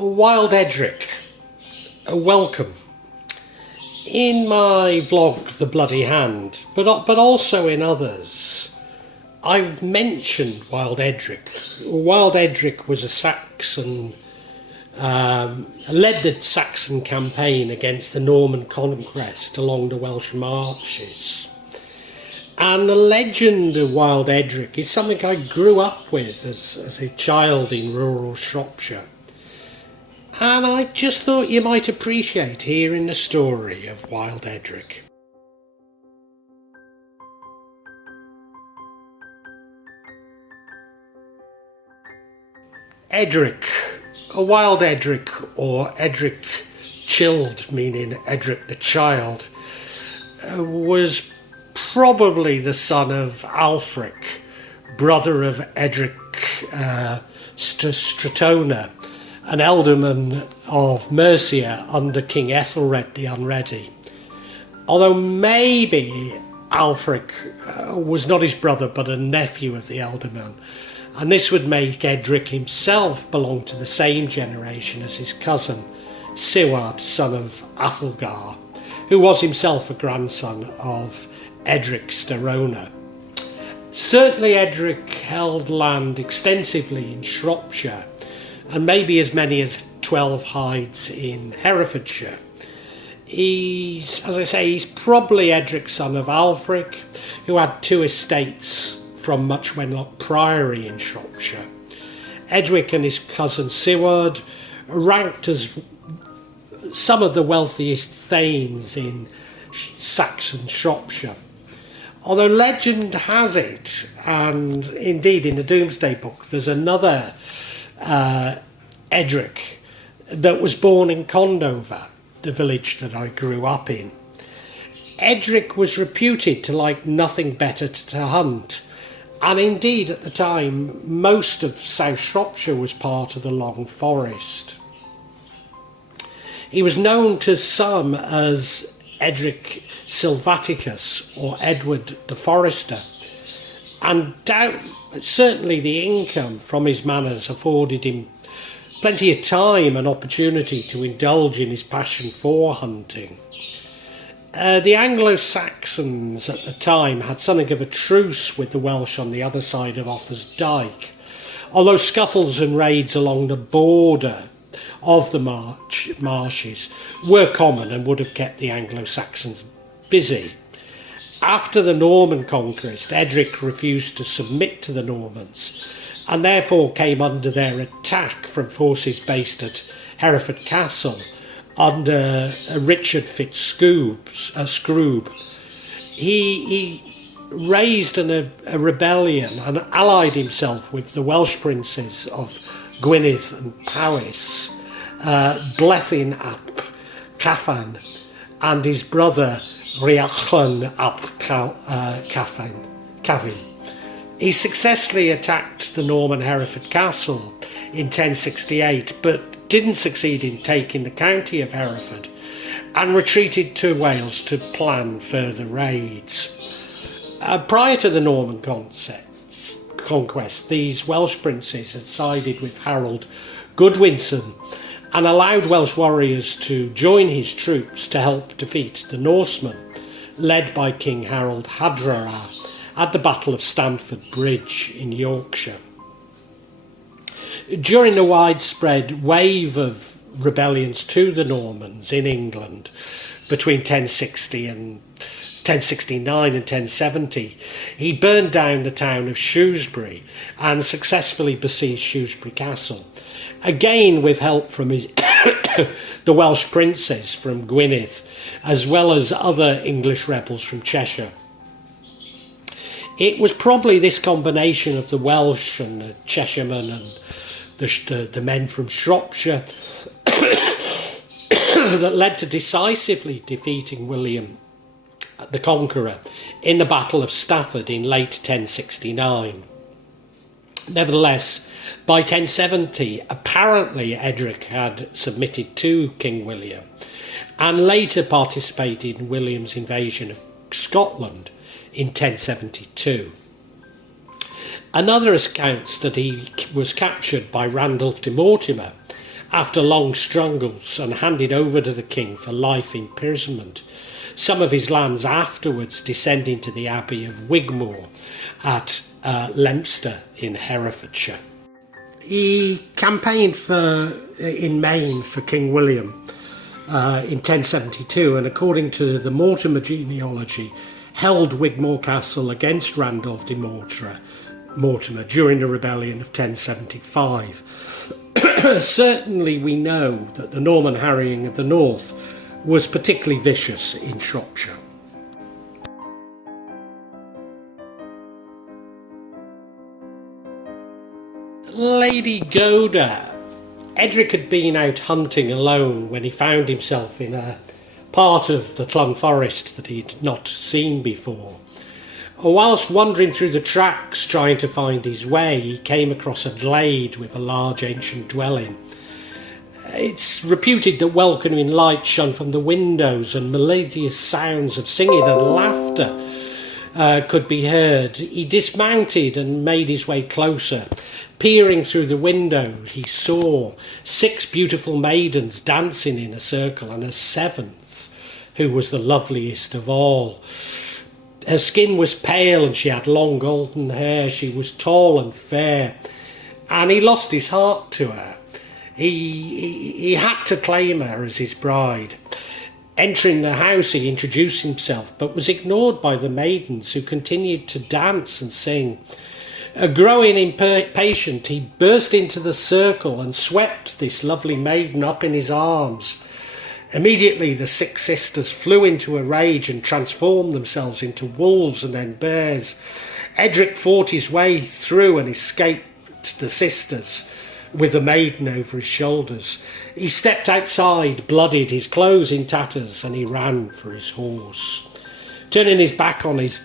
Wild Edric, welcome. In my vlog, The Bloody Hand, but also in others, I've mentioned Wild Edric. Wild Edric was a Saxon, led the Saxon campaign against the Norman Conquest along the Welsh marshes. And the legend of Wild Edric is something I grew up with as a child in rural Shropshire. And I just thought you might appreciate hearing the story of Wild Edric. Eadric, Wild Edric, or Eadric Cild, meaning Eadric the Child, was probably the son of Ælfric, brother of Eadric Streona, an ealdorman of Mercia under King Æthelred the Unready. Although maybe Ælfric was not his brother but a nephew of the ealdorman, and this would make Eadric himself belong to the same generation as his cousin Siward, son of Æthelgar, who was himself a grandson of Eadric Streona. Certainly Eadric held land extensively in Shropshire, and maybe as many as 12 hides in Herefordshire. He's probably Eadric's son of Ælfric, who had 2 estates from Much Wenlock Priory in Shropshire. Eadric and his cousin Siward ranked as some of the wealthiest thegns in Saxon Shropshire. Although legend has it, and indeed in the Domesday Book, there's another Eadric that was born in Condover, the village that I grew up in. Eadric was reputed to like nothing better to hunt, and indeed at the time most of South Shropshire was part of the Long Forest. He was known to some as Eadric Sylvaticus or Edward the Forester, and certainly the income from his manors afforded him plenty of time and opportunity to indulge in his passion for hunting. The Anglo-Saxons at the time had something of a truce with the Welsh on the other side of Offa's Dyke, although scuffles and raids along the border of the marshes were common and would have kept the Anglo-Saxons busy. After the Norman Conquest, Eadric refused to submit to the Normans and therefore came under their attack from forces based at Hereford Castle under Richard fitz Scrob. He raised a rebellion and allied himself with the Welsh princes of Gwynedd and Powys, Blethyn ap Cafan, and his brother Riachan ap Cafin. He successfully attacked the Norman Hereford Castle in 1068, but didn't succeed in taking the county of Hereford, and retreated to Wales to plan further raids. Prior to the Norman Conquest, these Welsh princes had sided with Harold Godwinson and allowed Welsh warriors to join his troops to help defeat the Norsemen, led by King Harold Hadrara at the Battle of Stamford Bridge in Yorkshire. During the widespread wave of rebellions to the Normans in England between 1069 and 1070, he burned down the town of Shrewsbury and successfully besieged Shrewsbury Castle, again with help from his the Welsh princes from Gwynedd, as well as other English rebels from Cheshire. It was probably this combination of the Welsh and the Cheshiremen and the men from Shropshire that led to decisively defeating William the Conqueror in the Battle of Stafford in late 1069. Nevertheless, by 1070, apparently Eadric had submitted to King William and later participated in William's invasion of Scotland in 1072. Another accounts that he was captured by Randulph de Mortimer after long struggles and handed over to the king for life imprisonment, some of his lands afterwards descending to the Abbey of Wigmore at Leinster in Herefordshire. He campaigned in Maine for King William in 1072, and according to the Mortimer genealogy, held Wigmore Castle against Randolph de Mortimer during the rebellion of 1075. Certainly we know that the Norman harrying of the north was particularly vicious in Shropshire. Lady Goda. Eadric had been out hunting alone when he found himself in a part of the Clun Forest that he'd not seen before. Whilst wandering through the tracks trying to find his way, he came across a glade with a large ancient dwelling. It's reputed that welcoming light shone from the windows and melodious sounds of singing and laughter could be heard. He dismounted and made his way closer. Peering through the window, he saw 6 beautiful maidens dancing in a circle, and a 7th, who was the loveliest of all. Her skin was pale and she had long golden hair. She was tall and fair, and he lost his heart to her. He had to claim her as his bride. Entering the house, he introduced himself, but was ignored by the maidens, who continued to dance and sing. Growing impatient, he burst into the circle and swept this lovely maiden up in his arms. Immediately the 6 sisters flew into a rage and transformed themselves into wolves and then bears. Eadric fought his way through and escaped the sisters with the maiden over his shoulders. He stepped outside, bloodied, his clothes in tatters, and he ran for his horse. Turning his back on his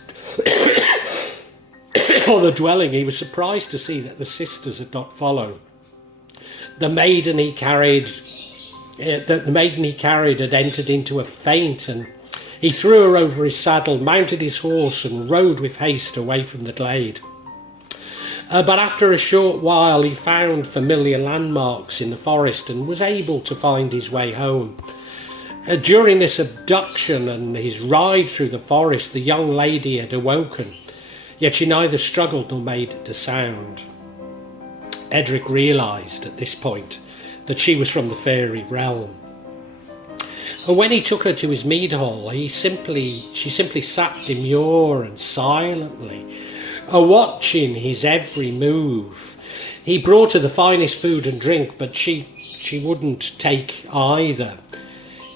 on the dwelling, he was surprised to see that the sisters had not followed. The maiden he carried had entered into a faint, and he threw her over his saddle, mounted his horse, and rode with haste away from the glade. But after a short while he found familiar landmarks in the forest and was able to find his way home. During this abduction and his ride through the forest, the young lady had awoken, yet she neither struggled nor made a sound. Eadric realised at this point that she was from the fairy realm. And when he took her to his mead hall, she simply sat demure and silently, watching his every move. He brought her the finest food and drink, but she wouldn't take either.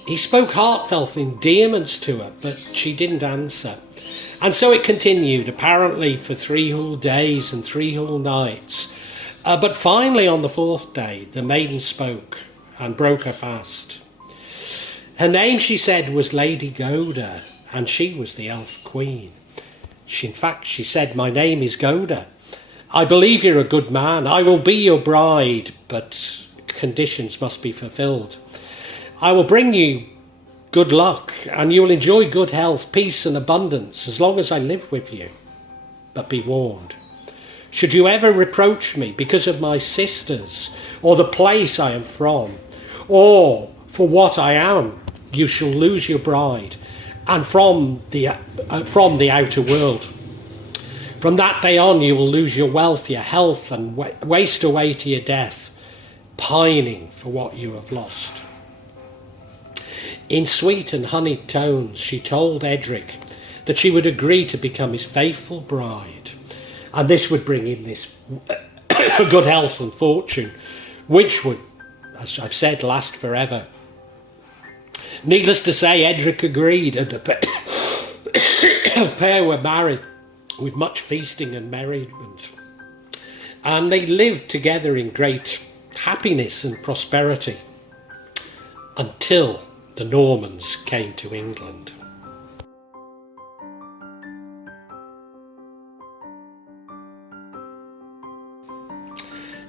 He spoke heartfelt endearments to her, but she didn't answer. And so it continued, apparently for 3 whole days and 3 whole nights. But finally, on the 4th day, the maiden spoke and broke her fast. Her name, she said, was Lady Goda, and she was the elf queen. She said, "My name is Goda. I believe you're a good man. I will be your bride, but conditions must be fulfilled. I will bring you good luck, and you will enjoy good health, peace and abundance as long as I live with you. But be warned, should you ever reproach me because of my sisters, or the place I am from, or for what I am, you shall lose your bride, and from the outer world. From that day on you will lose your wealth, your health, and waste away to your death, pining for what you have lost." In sweet and honeyed tones she told Eadric that she would agree to become his faithful bride, and this would bring him this good health and fortune, which would, as I've said, last forever. Needless to say, Eadric agreed, and the pair were married with much feasting and merriment, and they lived together in great happiness and prosperity until the Normans came to England.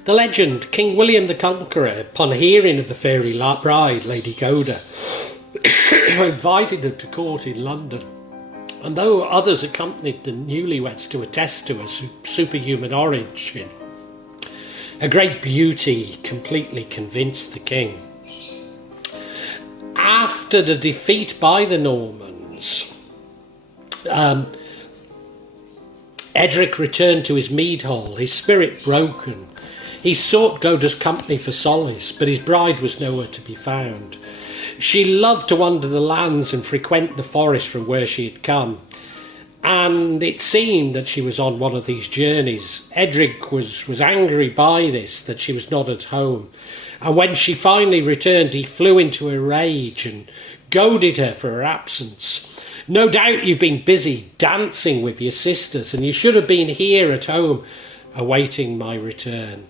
The legend: King William the Conqueror, upon hearing of the fairy bride, Lady Goda, invited her to court in London, and though others accompanied the newlyweds to attest to her superhuman origin, Her great beauty completely convinced the king. After the defeat by the Normans, Ædric returned to his mead hall, his spirit broken. He sought Goda's company for solace, but his bride was nowhere to be found. She loved to wander the lands and frequent the forest from where she had come, and it seemed that she was on one of these journeys. Ædric was angry by this, that she was not at home, and when she finally returned, he flew into a rage and goaded her for her absence. "No doubt you've been busy dancing with your sisters, and you should have been here at home awaiting my return."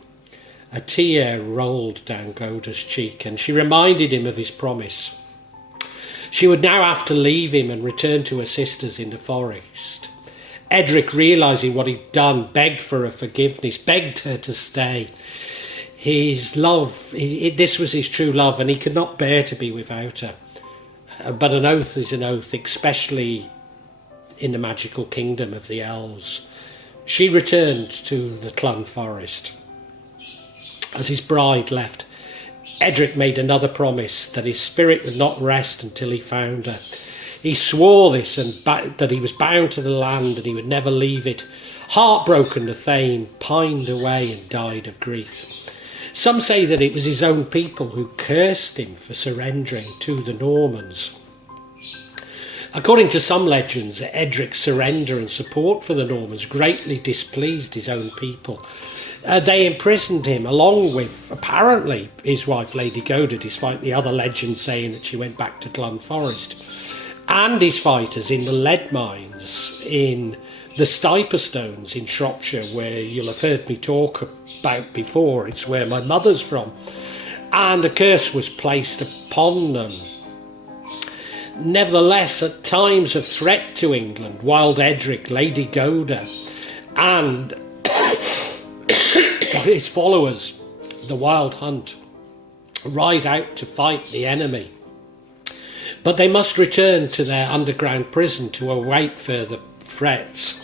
A tear rolled down Goda's cheek, and she reminded him of his promise. She would now have to leave him and return to her sisters in the forest. Ædric, realising what he'd done, begged for her forgiveness, begged her to stay. His love, this was his true love, and he could not bear to be without her. But an oath is an oath, especially in the magical kingdom of the elves. She returned to the Clun forest. As his bride left, Ædric made another promise that his spirit would not rest until he found her. He swore this, and that he was bound to the land and he would never leave it. Heartbroken, the thane pined away and died of grief. Some say that it was his own people who cursed him for surrendering to the Normans. According to some legends, Ædric's surrender and support for the Normans greatly displeased his own people. They imprisoned him along with, apparently, his wife Lady Goda, despite the other legends saying that she went back to Clun Forest, and his fighters in the lead mines in the Stiperstones in Shropshire, where you'll have heard me talk about before. It's where my mother's from. And a curse was placed upon them. Nevertheless, at times of threat to England, Wild Edric, Lady Goda, and his followers, the Wild Hunt, ride out to fight the enemy. But they must return to their underground prison to await further threats.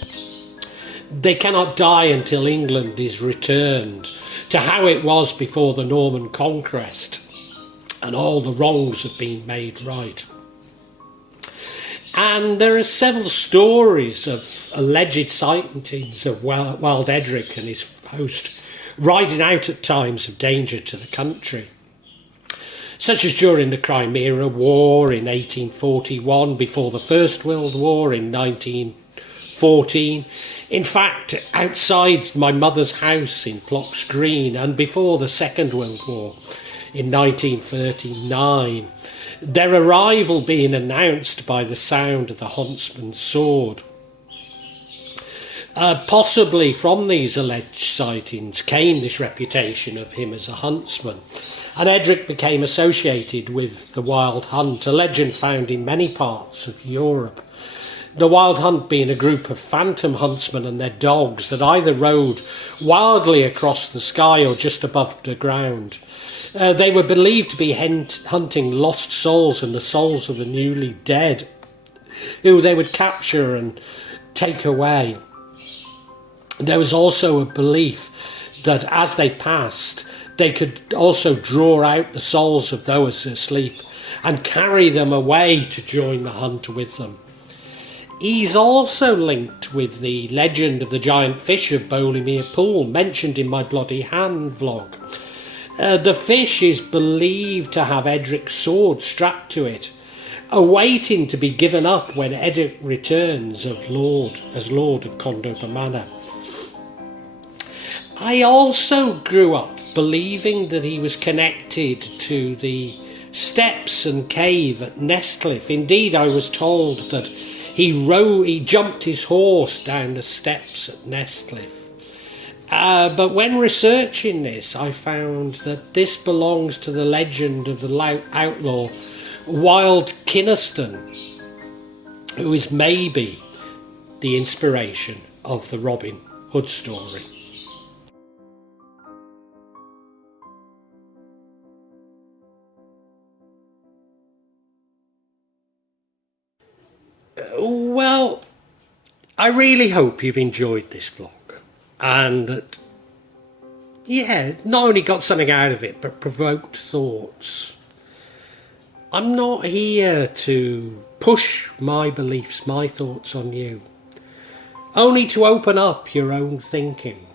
They cannot die until England is returned to how it was before the Norman Conquest, and all the wrongs have been made right. And there are several stories of alleged sightings of Wild Edric and his host riding out at times of danger to the country, such as during the Crimea War in 1841, before the First World War in 1914, in fact outside my mother's house in Plock's Green, and before the Second World War in 1939, their arrival being announced by the sound of the huntsman's sword. Possibly from these alleged sightings came this reputation of him as a huntsman, and Ædric became associated with the Wild Hunt, a legend found in many parts of Europe. The Wild Hunt being a group of phantom huntsmen and their dogs that either rode wildly across the sky or just above the ground. They were believed to be hunting lost souls and the souls of the newly dead, who they would capture and take away. There was also a belief that as they passed, they could also draw out the souls of those asleep and carry them away to join the hunt with them. He's also linked with the legend of the giant fish of Bowlymere Pool, mentioned in my Bloody Hand vlog. The fish is believed to have Ædric's sword strapped to it, awaiting to be given up when Ædric returns as Lord of Condover Manor. I also grew up believing that he was connected to the steps and cave at Nestcliff. Indeed, I was told that he jumped his horse down the steps at Nestcliff. But when researching this, I found that this belongs to the legend of the outlaw Wild Kynaston, who is maybe the inspiration of the Robin Hood story. Well, I really hope you've enjoyed this vlog, and that not only got something out of it, but provoked thoughts. I'm not here to push my beliefs, my thoughts on you. Only to open up your own thinking.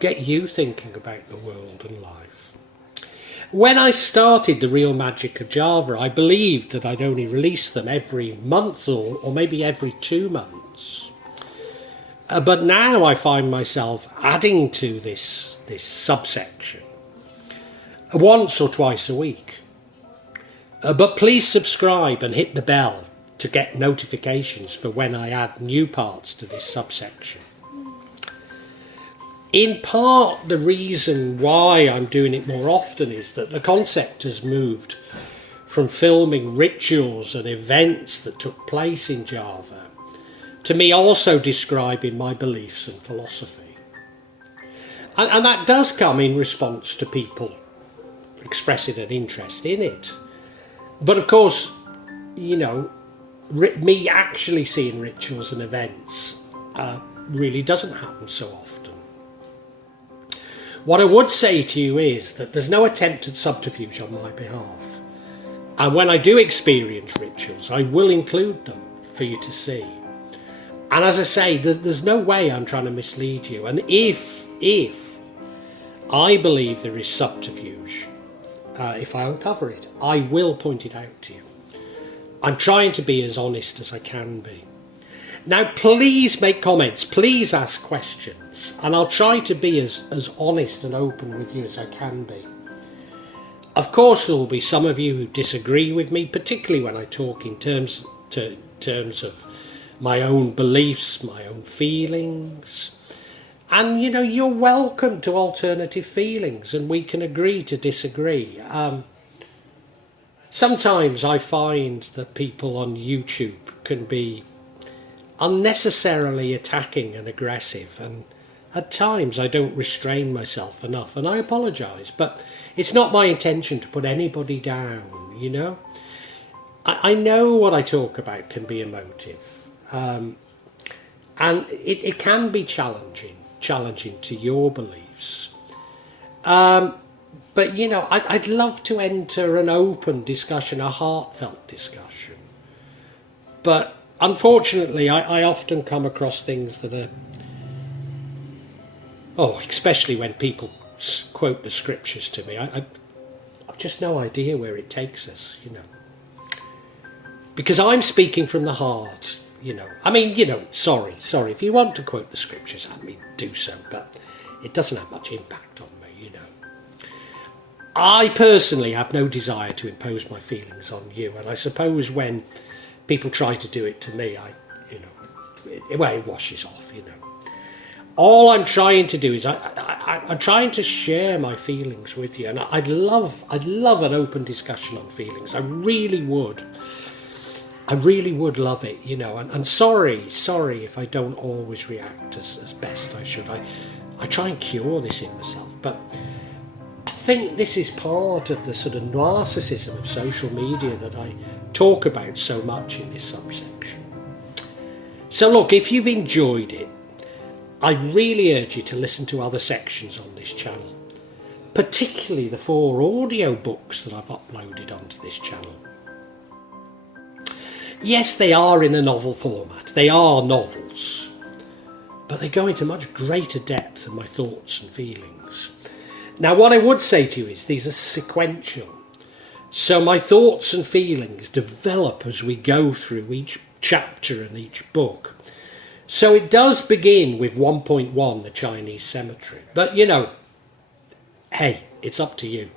Get you thinking about the world and life. When I started The Real Magic of Java, I believed that I'd only release them every month or maybe every 2 months. But now I find myself adding to this subsection once or twice a week. But please subscribe and hit the bell to get notifications for when I add new parts to this subsection. In part, the reason why I'm doing it more often is that the concept has moved from filming rituals and events that took place in Java to me also describing my beliefs and philosophy. And that does come in response to people expressing an interest in it. But of course, me actually seeing rituals and events really doesn't happen so often. What I would say to you is that there's no attempt at subterfuge on my behalf. And when I do experience rituals, I will include them for you to see. And as I say, there's no way I'm trying to mislead you. And if I believe there is subterfuge, if I uncover it, I will point it out to you. I'm trying to be as honest as I can be. Now, please make comments, please ask questions, and I'll try to be as honest and open with you as I can be. Of course, there will be some of you who disagree with me, particularly when I talk in terms of my own beliefs, my own feelings. And, you're welcome to alternative feelings, and we can agree to disagree. Sometimes I find that people on YouTube can be unnecessarily attacking and aggressive, and at times I don't restrain myself enough, and I apologise, but it's not my intention to put anybody down, I know what I talk about can be emotive, and it can be challenging to your beliefs. But, I'd love to enter an open discussion, a heartfelt discussion. But unfortunately, I often come across things that are, especially when people quote the scriptures to me, I've just no idea where it takes us, Because I'm speaking from the heart, sorry, if you want to quote the scriptures at me, do so, but it doesn't have much impact on me, I personally have no desire to impose my feelings on you, and I suppose when people try to do it to me, it washes off, All I'm trying to do is I'm trying to share my feelings with you, and I'd love an open discussion on feelings. I really would love it, and sorry if I don't always react as best I should. I try and cure this in myself, but I think this is part of the sort of narcissism of social media that I talk about so much in this subsection. So look, if you've enjoyed it, I really urge you to listen to other sections on this channel, particularly the 4 audio books that I've uploaded onto this channel. Yes, they are in a novel format, they are novels, but they go into much greater depth than my thoughts and feelings. Now, what I would say to you is these are sequential, so my thoughts and feelings develop as we go through each chapter and each book. So it does begin with 1.1, the Chinese cemetery. But, hey, it's up to you.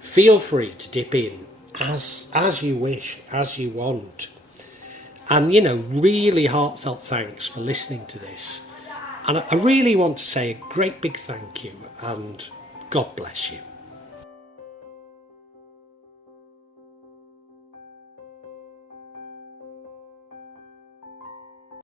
Feel free to dip in as you wish, as you want. And, really heartfelt thanks for listening to this. And I really want to say a great big thank you, and God bless you.